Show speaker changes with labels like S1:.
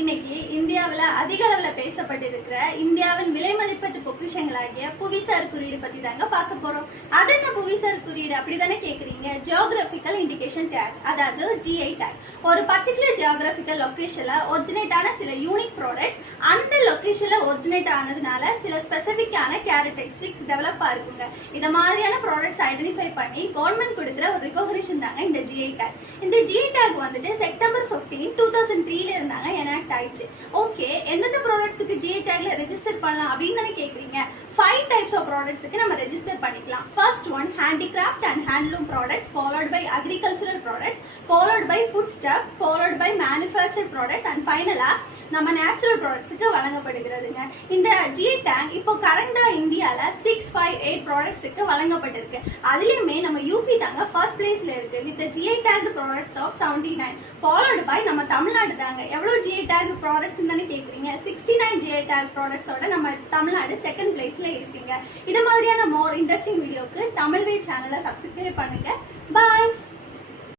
S1: இன்னைக்கு இந்தியாவில் அதிக அளவில் பேசப்பட்டிருக்கிற இந்தியாவின் விலை மதிப்பற்ற பொக்கிஷங்களாகிய புவிசார் குறியீடு பத்தி தாங்க பார்க்க போறோம். அது என்ன புவிசார் குறியீடு அப்படி தானே கேட்குறீங்க ஜியோகிராஃபிக்கல் இண்டிகேஷன் டேக் அதாவது ஜிஐ டேக் ஒரு பர்டிகுலர் ஜியோகிராஃபிக்கல் லொகேஷன்ல ஒரிஜினேட் ஆன சில யூனிக் ப்ராடக்ட்ஸ் அந்த லொகேஷன்ல ஒரிஜினேட் ஆனதுனால சில ஸ்பெசிஃபிக்கான கேரக்டரிஸ்டிக்ஸ் டெவலப் இருக்குங்க இந்த மாதிரியான ப்ராடக்ட்ஸ் ஐடென்டிஃபை பண்ணி கவர்மெண்ட் கொடுக்குற ஒரு ரிகோகரேஷன் தாங்க இந்த ஜிஐ டேக் இந்த ஜிஐ டேக் வந்துட்டு செப்டம்பர் 15 டூ தௌசண்ட் த்ரீல இருந்தாங்க எனாக்ட் ஆயிடுச்சு. ஓகே எந்தெந்த ப்ராடக்ட்ஸுக்கு ஜிஐ டேக்ல ரெஜிஸ்டர் பண்ணலாம் அப்படின்னு தானே கேக்குறீங்க? ஃபைவ் டைப்ஸ் ஆஃப் ப்ராடக்ட்ஸுக்கு நம்ம ரெஜிஸ்டர் பண்ணிக்கலாம். First one handicraft and handloom products followed by agricultural products followed by food stuff followed by manufacture products and ஃபைனலாக நம்ம நேச்சுரல் ப்ராடக்ட்ஸுக்கு வழங்கப்படுகிறதுங்க. இந்த ஜிஐ டேங்க் இப்போ கரண்டாக இந்தியாவில் சிக்ஸ் ஃபைவ் எயிட் ப்ராடக்ட்ஸுக்கு வழங்கப்பட்டிருக்கு. அதுலேயுமே நம்ம யூபி தாங்க ஃபர்ஸ்ட் பிளேஸ்ல இருக்கு with GI tag products of seventy nine followed by நம்ம தமிழ்நாடு தாங்க. எவ்வளோ ஜிஐ டேக் ப்ராடக்ட்ஸ் தானே கேட்குறீங்க சிக்ஸ்டி நைன் ஜிஐ டேக் ப்ராடக்ட்ஸோட நம்ம தமிழ்நாடு செகண்ட் பிளேஸ்ல இருக்குங்க. இது மாதிரியான மோர் இன்ட்ரெஸ்டிங் வீடியோக்கு தமிழ்வே சேனலை சப்ஸ்கிரைப் பண்ணுங்க. பாய்